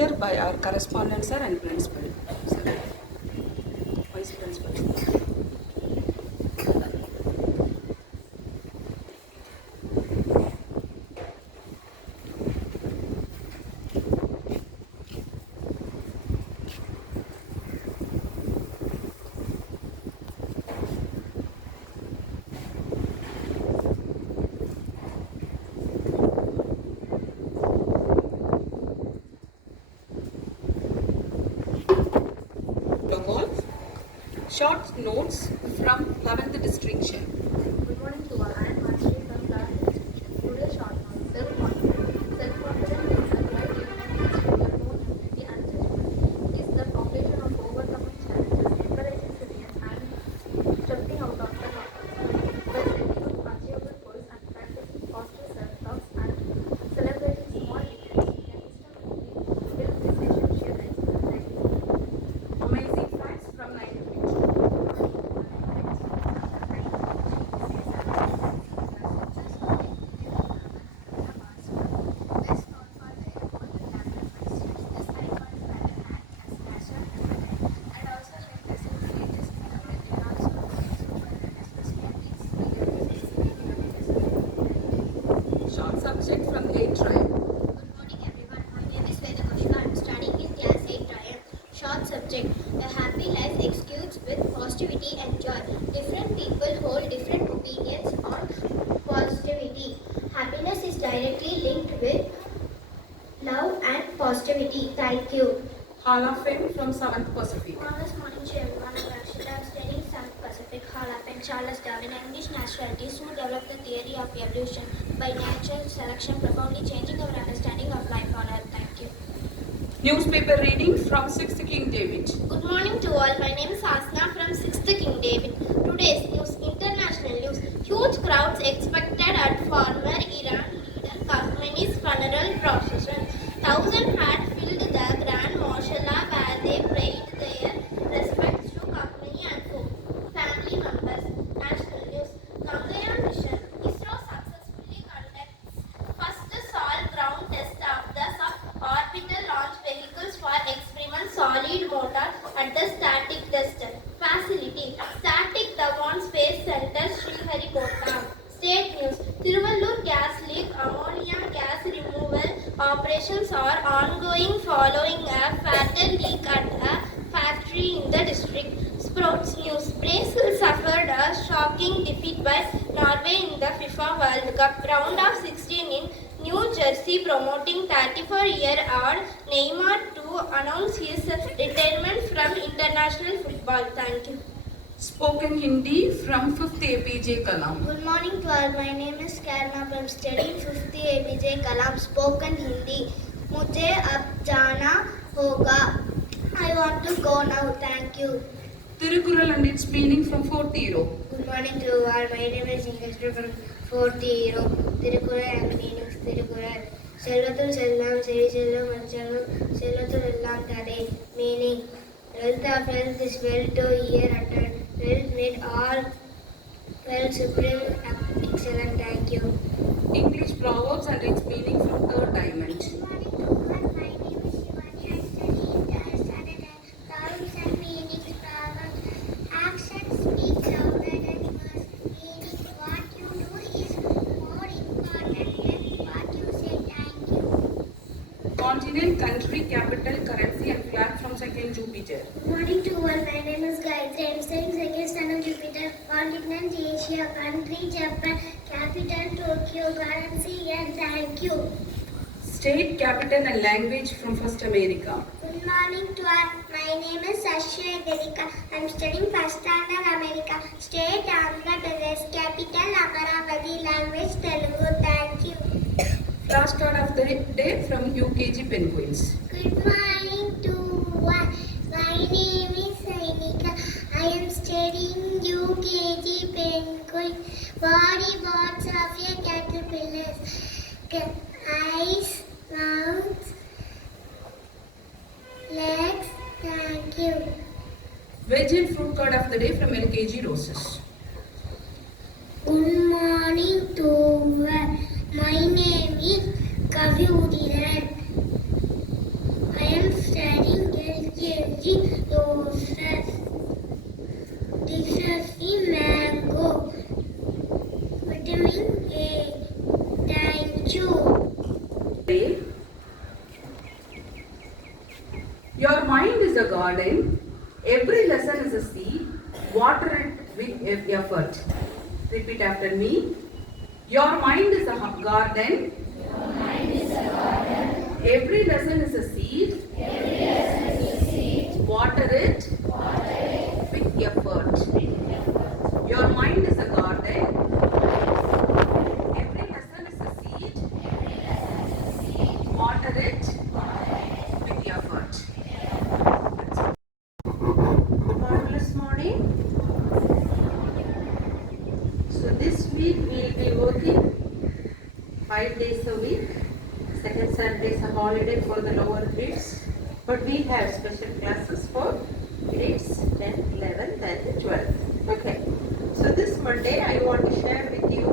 lecture by our correspondent sir and principal. Sir. Vice principal. Short notes from 11th district chair. Good morning to all. I am Ashley from 11th district. Today's short notes. Self-confidence. Self-confidence is the right defense to your own ability and judgment. It is the foundation of overcoming challenges, encouraging resilience, and stepping out of the comfort zone. By setting achievable goals and practicing positive self-talk and celebrating small victories, we can instantly build relationship and Amazing facts from 9th district. Short subject from 8th tribe. Good morning everyone. My name is Veda Kushka. I am studying in class 8 IM. Short subject. A happy life exudes with positivity and joy. Different people hold different opinions on positivity. Happiness is directly linked with love and positivity. Thank you. Hall of Fame from 7th Pacific. This morning to everyone. I'm Rakshita. I'm studying South Pacific Hall of Fame. Charles Darwin, English naturalities who developed the theory of evolution by natural selection, profoundly changing our understanding of life on Earth. Thank you. Newspaper reading from 6th King David. Good morning to all. My name is Asna from 6th King David. Today's news, international news. Huge crowds expected at former Iran leader Khamenei's funeral procession. Thousands had filled the Grand Moshallah where they paid their respects to Khamenei and family members. National news. Gaganyaan mission. ISRO successfully conducts first sol ground test of the suborbital launch vehicles for experiment solid motor at the static test facility. Static Dhawan Space Center, Sriharikota. State news. Tiruvallur gas leak, ammonia gas removal operations are ongoing following a fatal leak at a factory in the district. Sports news. Brazil suffered a shocking defeat by Norway in the FIFA World Cup round of 16 in New Jersey, promoting 34-year-old Neymar to announce his retirement from international football. Thank you. Spoken Hindi from 5th APJ Kalam. Good morning to all. My name is Karna from studying 5th APJ Kalam. Spoken Hindi. मुझे अब जाना होगा. I want to go now. Thank you. Tirukural and its meaning from 4th Hero. Good morning to all. My name is Ingestro from 4th Hero. Tirukural and meanings. Tirukural. Selvathul Sellam, Seri Sellam, Manchalam, Selvathul Ellam Tade. Meaning. Wealth of health is well to hear uttered. Wealth made all well supreme excellent. Thank you. English proverbs and its meaning from 3rd diamond. My name is Shivani. I study proverbs and meanings. Proverbs. Actions speak louder than words. Meaning, what you do is more important than what you say. Thank you. Continent, country, capital, currency and flag from 2nd Jupiter. Good morning to all. My name is Gayatri. I am studying second standard Jupiter. Continent Asia, country Japan, capital Tokyo, currency and thank you. State, capital and language from 1st America. Good morning to all. My name is Sashya Delika. I am studying first standard America. State Andhra Pradesh, capital Amaravati, language Telugu. Thank you. Last card of the day from UKG Penguins. Good morning to all. My name is Sainika. I am studying UKG Penguin. Body parts of a caterpillar. Eyes, mouth, legs. Thank you. Veg and fruit card of the day from LKG Roses. Good morning to all. My name is Kavi Udiran. I am roses. This is the mango. Vitamin A. Thank you. Your mind is a garden. Every lesson is a seed. Water it with effort. Repeat after me. Your mind is a garden. Every lesson is a seed. Water it with effort. Your mind is a garden. Every lesson is a seed. Water it with effort. Marvelous morning. So this week we will be working 5 days a week. Second Saturday is a holiday for the lower grades, but we have special classes for grades 10th, 11th and 12th. Okay, so this Monday I want to share with you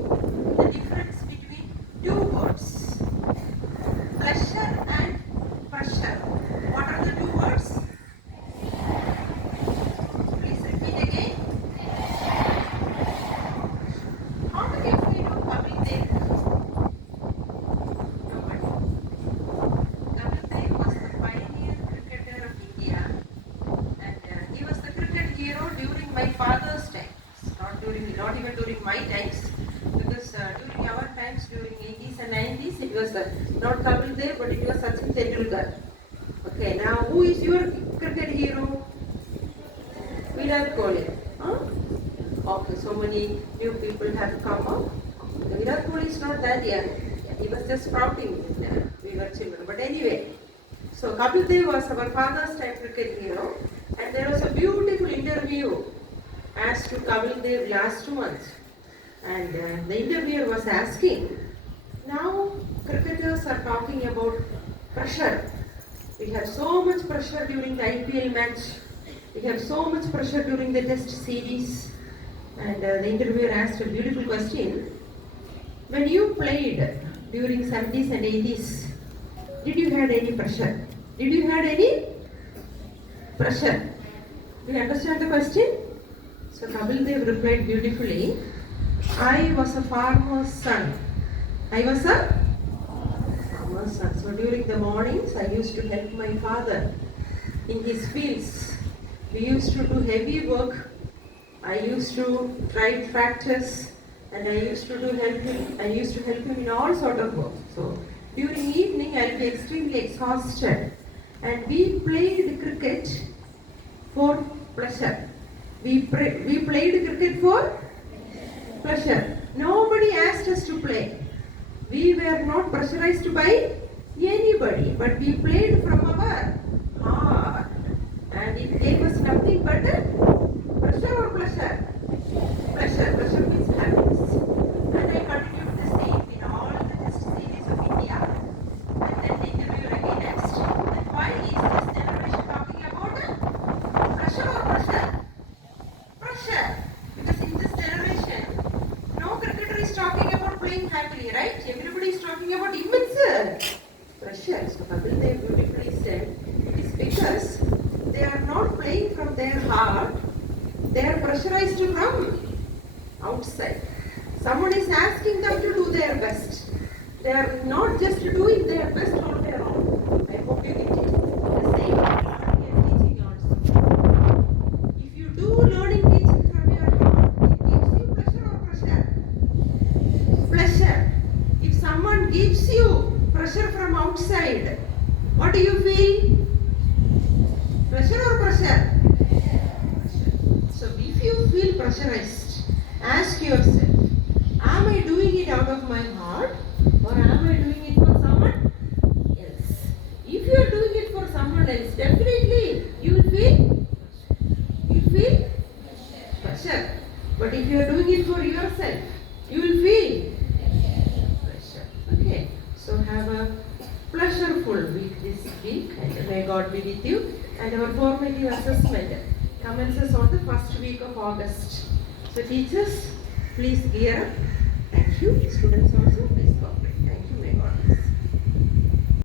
the difference between two words, pleasure and pressure. What are the two words? Please repeat again. How many of you know Kapil Dev? Kapil Dev was the pioneer cricketer of India, and he was the cricket hero during my father's times, not even during my times, because during our times, during 80s and 90s, it was not Kapil Dev, but it was Sachin Tendulkar. Okay, now who is your cricket hero? Virat Kohli. Huh? Okay, so many new people have come up. Virat Kohli is not that young. He was just sprouting when we were children. But anyway, so Kapil Dev was our father's time cricket hero, and there was a beautiful interview asked to Kapil Dev last month, and the interviewer was asking, now cricketers are talking about pressure. We have so much pressure during the IPL match. We have so much pressure during the test series. And the interviewer asked a beautiful question. When you played during 70s and 80s, did you had any pressure? Did you had any pressure? Do you understand the question? So Kapil Dev replied beautifully, I was a farmer's son. I was a farmer's son. So during the mornings, I used to help my father in his fields. We used to do heavy work. I used to drive tractors, and I used to help him in all sort of work. So during evening, I'll be extremely exhausted, and we played cricket for pleasure. We played cricket for pleasure. Nobody asked us to play. We were not pressurized by anybody, but we played from our heart, and it gave us nothing but pressure or pleasure. Pleasure means happiness. And I continued the same in all the test series of India. And then the interviewer again asked, then why is this generation talking about pressure or pressure? Pressure. Because in this generation, no cricketer is talking about playing happily, right? Everybody is talking about immense pressure. So Kapil Dev beautifully said, it is because they are not playing from their heart. They are pressurized from outside. Someone is asking them to do their best. They are not just doing their best on their own. I hope you get it. The same learning and teaching also. If you do learning teaching from your heart, it gives you pleasure or pressure? Pleasure. If someone gives you pressure from outside, what do you feel? Pressure or pressure? So if you feel pressurized, ask yourself, am I doing it out of my heart, or am I doing it for someone else? If you are doing it for someone else, definitely you will feel pressure. But if you are doing it for yourself, you will feel pressure. Okay, so have a pleasureful week this week, and may God be with you. And our formative assessment commences on the first week of August. So teachers, please gear up. Thank you. Students also.